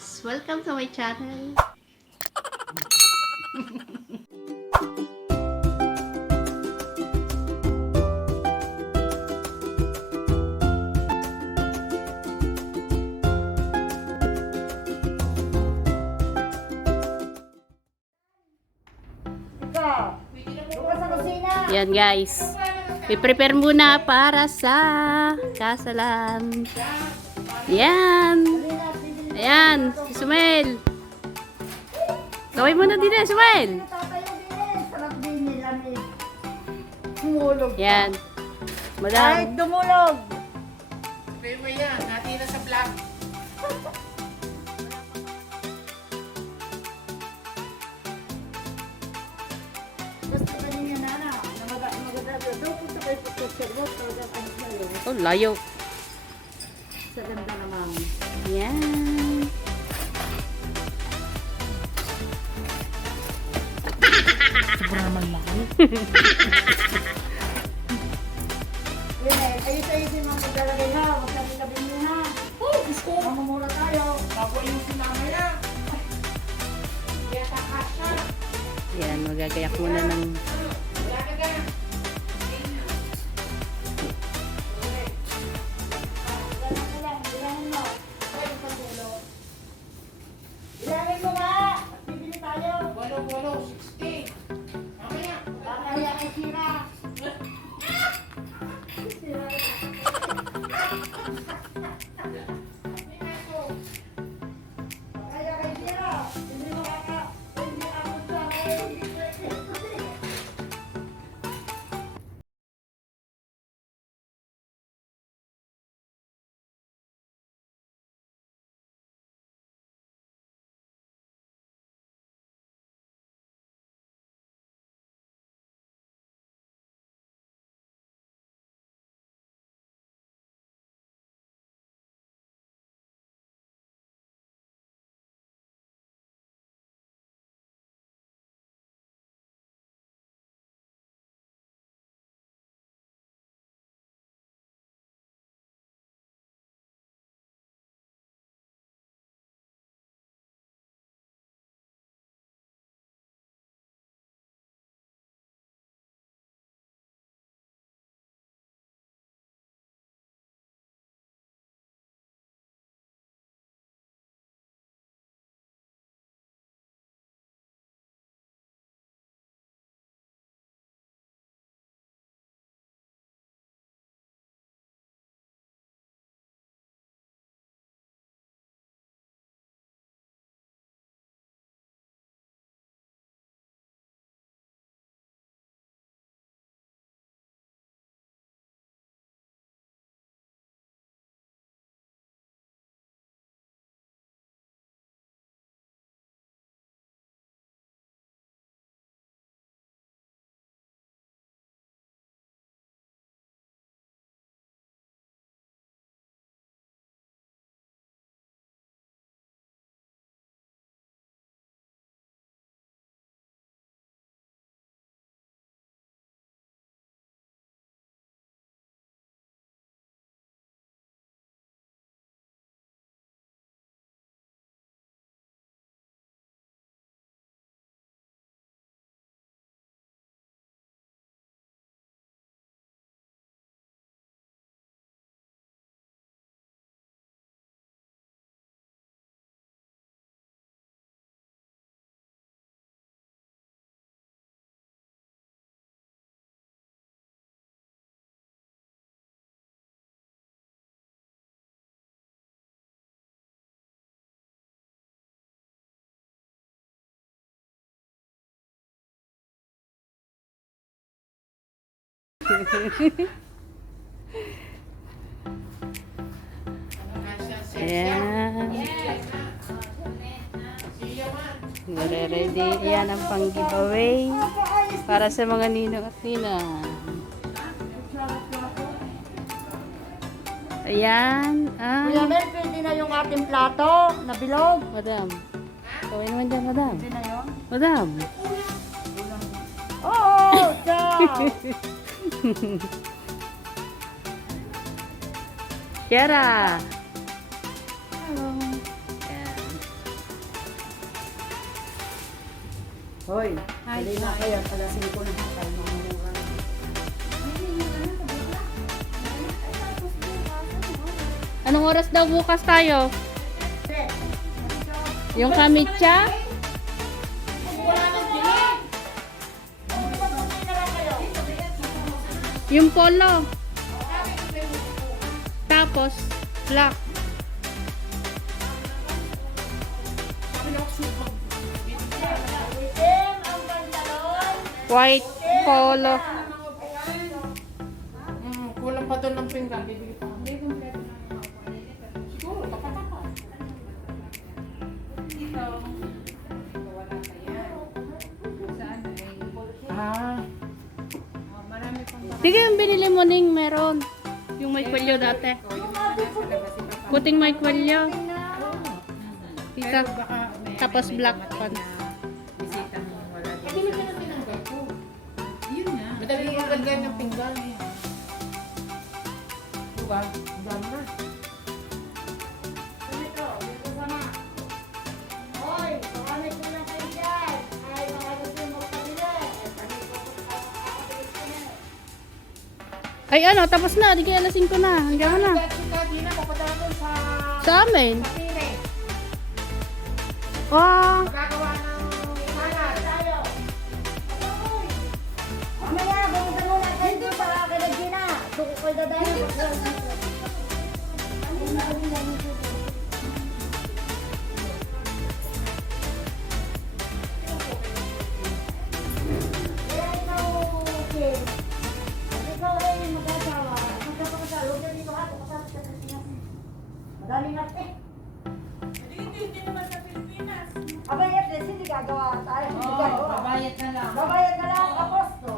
guys! Welcome to my channel! Yan guys, i-prepare muna para sa kasalan. Yan. Ayan, si Sumail. Gawin mo na din eh, Sumail. Yan. Madam. Ay, dumulog. Pero mo yan, natira sa vlog. Basta kanina na. Maganda. Daw po sa kayo pagkakasya mo. Talagang ano na yun. Oh, layo. Sa ganda naman. Yan. Sobrang naman laki. Yun eh. Ayos-ayusin mo maglalagay ha. Huwag natin labing mo ha. Oh, Diyos ko. Mamamura tayo. Bago yung sinamaya. Kaya takasya. Yan, magagayak muna ng... Wala ka ka. Bilangin mo. Bilangin mo nga. Bibili tayo. Walo, 60. Mamaya. Kaya kay Sira. Kaya kay Sira. Hindi mo kaka. Hindi ako sa hindi pwede. Ayan. Nare-ready. Yan ang pang-giveaway para sa mga ninong at ninang. Ayan. Kuya Mel, pwede na yung ating plato na bilog. Madam. Gawin naman dyan, madam. Pwede na yun? Madam. Oo! Ciao! Kiara. Hello. Ayan. Hoy, hali na kayo. Alas 5 na tayo mamumura. Anong oras daw bukas tayo? Yung kamitsa? Wala nang dilim. Yung polo. Tapos, black. Sabi na ako super. White polo. Kulang pa doon ng pinggan. Bibili pa. Hindi, kumpleto na. Siguro, tapat-tapat. Ah. Sige, yung binili mo ning meron. Yung may kwelyo dati. Puting may kwelyo. Tita. Tapos black pants. Eh, di ka na tinanggal ko. Madali yung magagay ng pinggan eh. Diba? Ang dami na. Ay ano, tapos na. Di kaya alas 5 na. Hanggang na. Dati na, papadala doon sa... Sa amin. Sa Pire. Wow. Magagawa ng imanan. Mamaya, bumagano na kayo doon para kay Regina. Doon ko dadaan. Madaling natin. Hindi naman sa Pilipinas. Abay, at least hindi gagawa tayo. Babayad na lang. Babayad na lang tapos to.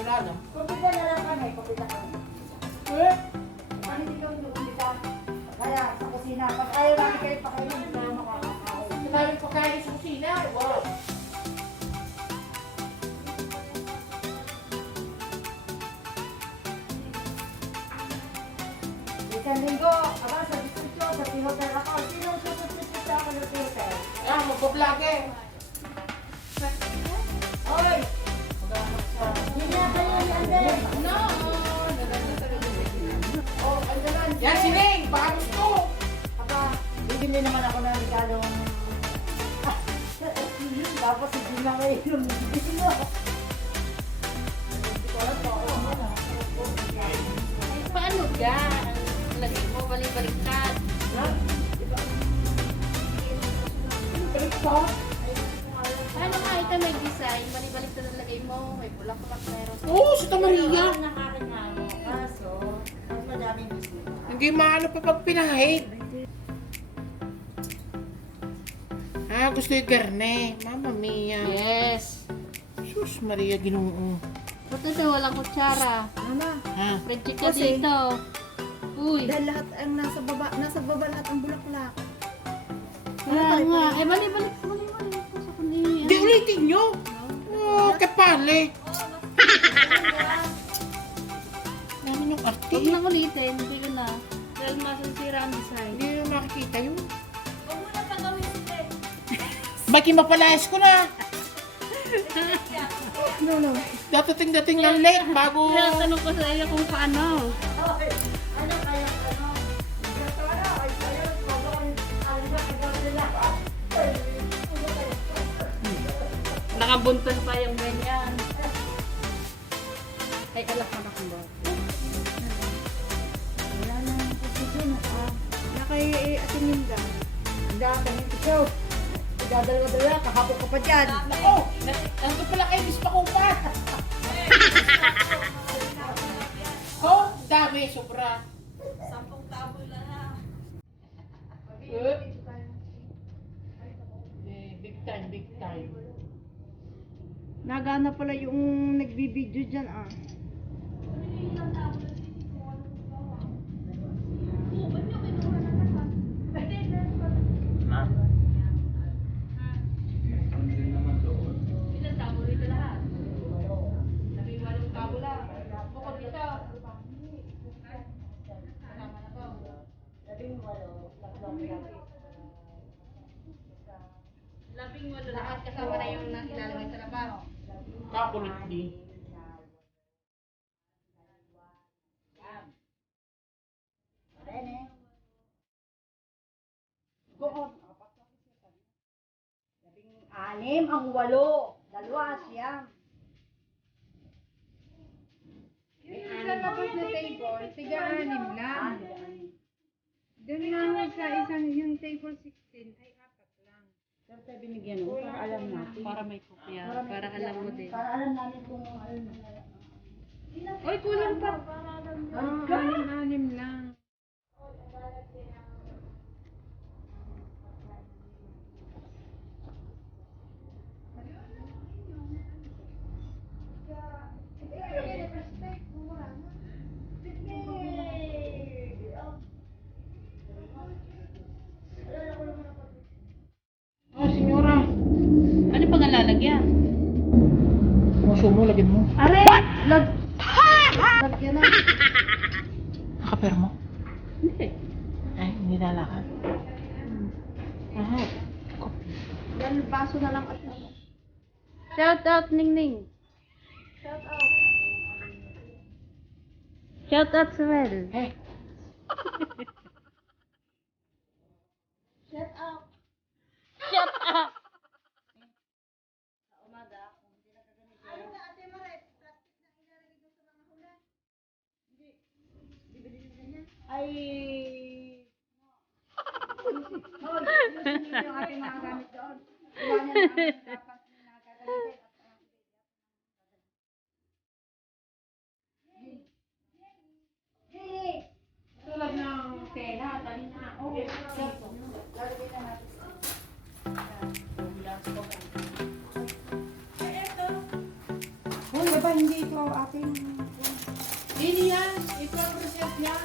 Wala lang. Kupita na lang kami, kupita kami. Eh? Kami hindi kami kupita. Kaya sa kusina, pag ayaw namin kayo pakainin, hindi kayo makakakain. Madami pagkain sa kusina. Wow. Isang linggo, aba sa diskusyo, sa pihotel ako. Sino susunod sa ako ng pihotel? Ah, magbablog eh. Hoy! Hindi na kayo ni Ander. No! Oh, andalan. Yan si Ning! Baka gusto! Aba, bibili naman ako ng regalong... Tapos hindi na kayo yung bibili mo. Hindi ko alam po ako naman ah. Paano ka? Lagi mo, balik-baliktad. Ha? Baliktad? Paano ka ito may design? Balik-baliktad ang lagay mo. May bulak-bulak meron. Oo, sa Tamaria. Nakareklamo. Kaso, mas madaming bisita. Hindi maano pa pag pinahid. Ah, gusto yung garne. Mamma mia. Yes. Sus Maria, Ginoo. Ba't ito walang kutsara? Mama, Ha? Red chick ka Kasi- dito. Uy. dahil lahat ang nasa baba lahat ang bulaklak. Kaya nga. Eh, balik-balik ko sa kundi. Hindi ulitin nyo. Oh, kapale. Dami ng arte. Huwag na ulitin. Hindi ko na. Dahil masasira ang design. Hindi nyo makikita yun. Baki mapalayas ko na. No. Datating-dating ng late bago. Kaya tanong ko sa iyo kung paano. Ano kaya ano? Ito na, ay kayo, ano ba kagawa nila? Nakabuntot pa yung ganyan. Ay, alak na akong ba? Wala na ang posisyon na kay atingin ka. Ang dami ng show. Dadalawa-dalawa, kahapon ka pa dyan. Nako, nandito pala kayo, Miss Pakupat. Oh, dami, sobra. 10 tabo na. Big time, big time. Nagana pala yung nagbibideo dyan ah. Ilan tabo dito lahat? 18 tabo lang. Bukod dito. Kasama na to. nakakulot din. Anim ang walo. Dalawa siyam. Yung sa labas na table, tiga-anim lang. Doon lang sa isang, yung table 16 ay 4 lang. Pero tayo binigyan mo para alam natin. Para may kopya. Para alam mo din. Para alam namin kung ano. Oy, kulang pa. Anim lang. Oh, senyora. Ano pang lalagyan? Puso mo, lagyan mo. Are! Lagyan na. Nakaper mo? Hindi. Ay, hindi nalakad. Ah, kopi. Yan, baso na lang at Shout out, Ning Ning. Shout out, Suel. Hey, shut up. Shout out. Ay... Hoy, yung ating mga gamit doon. Iwanan namin dapat nagagamitin. Tulad ng tela, tali na. Oh, Lalagay na natin. Hoy, ba hindi ito ating... Hindi yan. Ito ang result niya.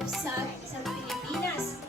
Lubsat sa Pilipinas.